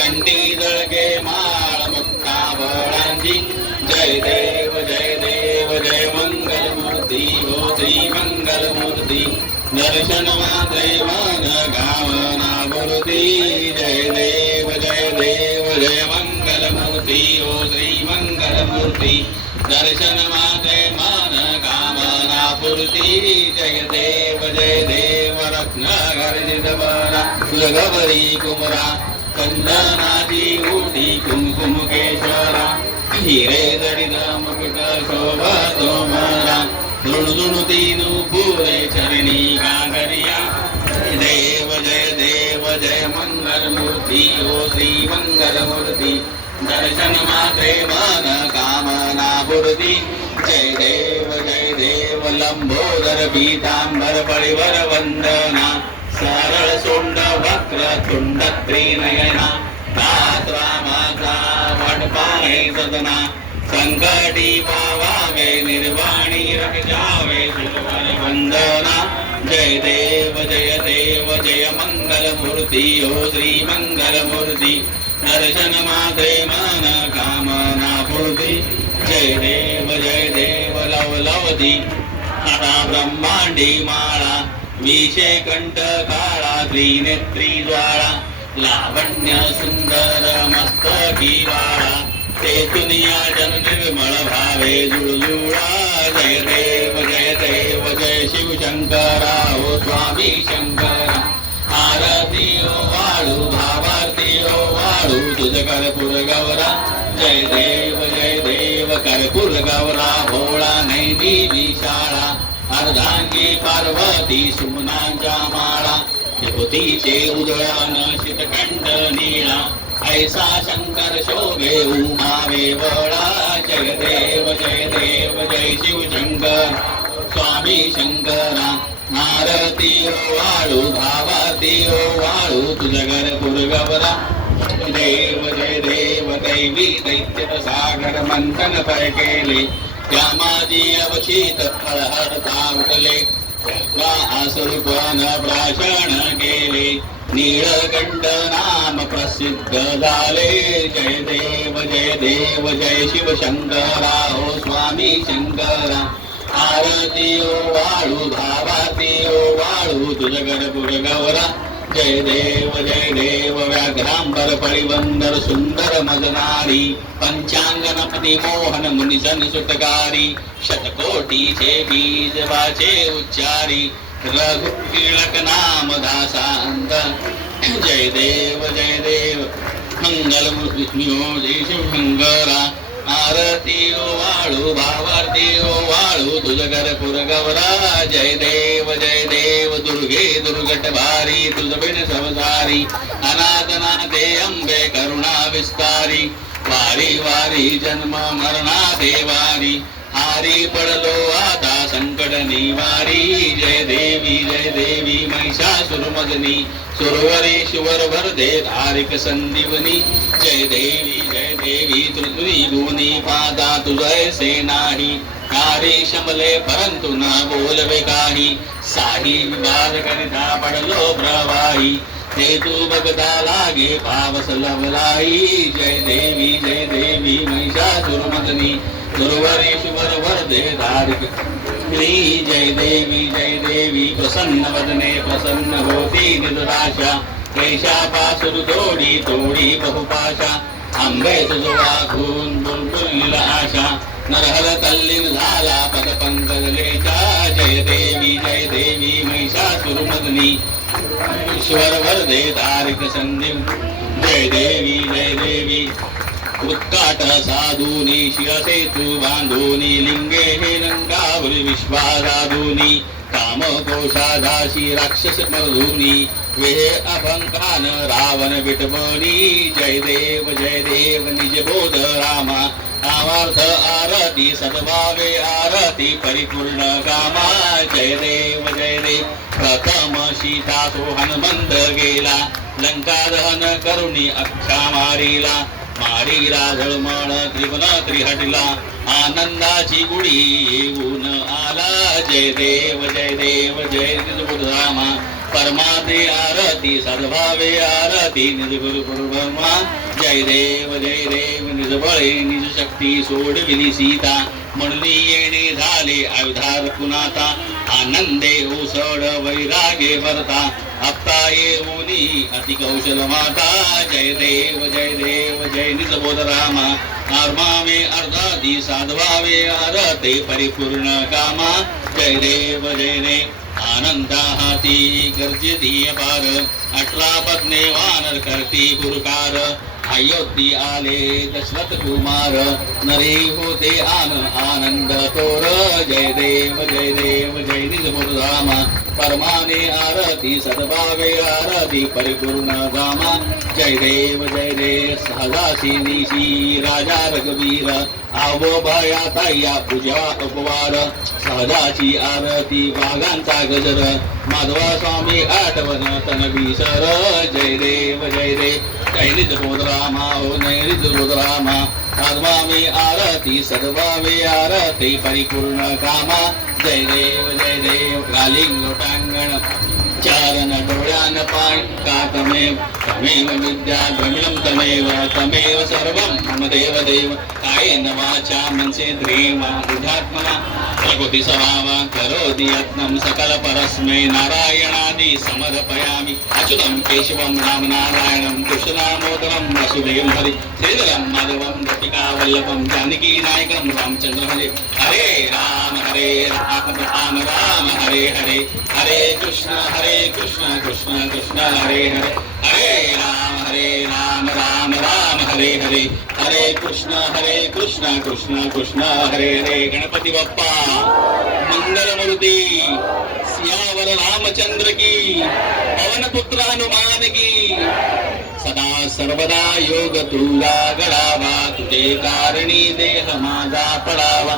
कंठी जळके माळ मुक्ताफळांची जय देव जय देव जय मंगलमूर्ती हो श्री मंगलमूर्ती दर्शन मात्रे मन कामना मूर्ती जय देव जय मंगलमूर्ती हो श्री मंगलमूर्ती दर्शन मात्रे मन कामना पूर्ती जय देव रत्न गर्जित बरा गवरी कुमरा चंदनाची उठी कुमकुम केशरा हिरे जडित मुकुट शोभा तोमरा दुणदुण तीनु पुरे चरणी गागरिया जय देव जय मंगलमूर्ती ओ श्री मंगलमूर्ती दर्शन मात्रे मन कामना पूर्ती जय देव लंबोदर पीतांबर परिवर वंदना सरळ सोंड वक्र तुंड त्रिनयना रामाचा वटपाहे सदना संकटी पावावे निर्वाणी रक्षावे सुरवर वंदना जय देव जय मंगलमूर्ती ओ श्री मंगलमूर्ती दर्शन मात्रे मन कामना पूर्ती जय देव लवलवती आता ब्रह्मांडी माळा विषे कंठ काळा त्रिनेत्री ज्वाळा लावण्य सुंदर मस्तकी वाळा ते दुनिया जन निर्मळ भावे जुळजुळा जय देव जय शिव शंकरा ओ स्वामी शंकरा आरती ओ वाळू भावारती ओ वाळू तुझ कर्पूर गौरा जय देव कर्पूर गौरा भोळा नैनी विशाळा अर्धांगी पार्वती सुमनांच्या माळा विभूतीचे उदळण शीतकंठ नीळा ऐसा शंकर शोभे उमा वेवळा जय देव जय शिव शंकर स्वामी शंकरा आरती ओ वाळू भावाती ओ वाळू तुझ कर्पूर गौरा जय देव दैवी दैत्य सागर मंथन पर केले त्यामाजी अवचित फळहरता उठले स्वरूपन प्राशन केले नीळकंठ नाम प्रसिद्ध झाले जय देव जय शिव शंकरा ओ स्वामी शंकरा आरती ओ वाळू भावाती ओ वाळू तुझ कर्पूर गौरा जय देव व्याघ्रांबर परिवंदर सुंदर मजनारी पंचांगनपती मोहन मुनिजन सुटकारी शतकोटीचे बीज वाचे उच्चारी रघु टिळक नाम दासांत जय देव मंगलमूर्ती जय शिव शंकरा आरती ओ वाळू भावारती ओ वाळू तुझ कर्पूर गौरा जय देव दुर्गे दुर्गट भारी तुझ बिन संसारी अनाथनाथे अंबे करुणा विस्तारी वारी वारी जन्म मरणा देवारी हारी पडलो आता संकट निवारी जय देवी महिषासुरमर्दिनी सुरवरेश्वर वरदे धारिक संदीवनी जय देवी त्रिभुवनी पादा तुझैसे नाही नारी शमले परंतु न बोलवे काही साही विवाद करिता पडलो प्रवाही ते तू बघता लागे पावस लवलाई जय देवी महिषासुरमर्दिनी सुरवरेश्वर वरदे धारिक जय देवी प्रसन्न वदने प्रसन्न होती निराशा केशापासून तोडी बहुपाशा आंबे तुझवा खून बुलबुल आशा नरहर तल्लीन झाला पद पंकजलेचा जय देवी महिषासुरमर्दिनी ईश्वर वरदे तारिक संदीप जय देवी उत्काट साधूनी शिरसे तू बांधूनी लिंगे हे रंगावरी विश्वासाधूनी काम कोशादाशी राक्षस मर्धूनी वेहे अभंकान रावण विटबनी जय देव निज बोध रामा कामार्थ आरती सद्भावे आरती परिपूर्ण कामा जय देव प्रथम सीता तो हनुमंत गेला लंका दहन करुणी अक्षा मारीला झळमळ त्रिभुवन त्रिहटिला आनंदाची गुढी येऊन आला जय देव जय रामा परमादे आरती सद्भावे आरती निज गुरु गुरु ब्रह्मा जय देव निज बळे निज शक्ती सोडविली सीता म्हणून येणे झाले अवधार पुनाता आनंदे ओसड वैरागे भरता हप्ता येऊनी अति कौशल माता जय देव जय निज बोध रामा आर्मावे अर्धादी साधवावे आरते परिपूर्ण कामा जय देव आनंदा हाती गर्जती पार 18 पत्ने वानर करती गुरुकार अयोध्या आले दशरथ कुमार नरे होते आनंद तोर जय देव जय निज रामा परमाने आरती सद्भावे आरती परिपूर्ण धामा जय देव सहजासी निशी राजा रघुवीर आवो भयाता या पूजा उपवार सहजाची आरती वाघांचा गजर माधवा स्वामी आठवण तन विसर जय देव जय निज बोध रामा हो निज बोध रामा आत्मावे आरती सद्भावे आरती परिपूर्ण कामा जय देव कालिंग लोटांगण चारण डोळ्यान पाय का तमेव विद्या द्रविणं तमेव सर्वं मम देव कायेन वाचा मनसेन्द्रियेण बुद्ध्यात्मना प्रकृति स्वभाव करोति यत्नं सकल परस्मै नारायणादि समर्पयामि अच्युतं केशवं राम नारायणं कृष्णदामोदरं वसुदेवं हरि श्रीधरं माधवं गोपिकावल्लभं जानकी नायकं रामचंद्र हरे राम राम हरे हरे कृष्ण कृष्ण हरे राम हरे हरे कृष्ण कृष्ण हरे गणपती बाप्पा मंगलमूर्ती सियावर रामचंद्र की पवन पुत्र हनुमान की सदा सर्वदा योग तुला गळावा तुझे कारणी देह माझा पडावा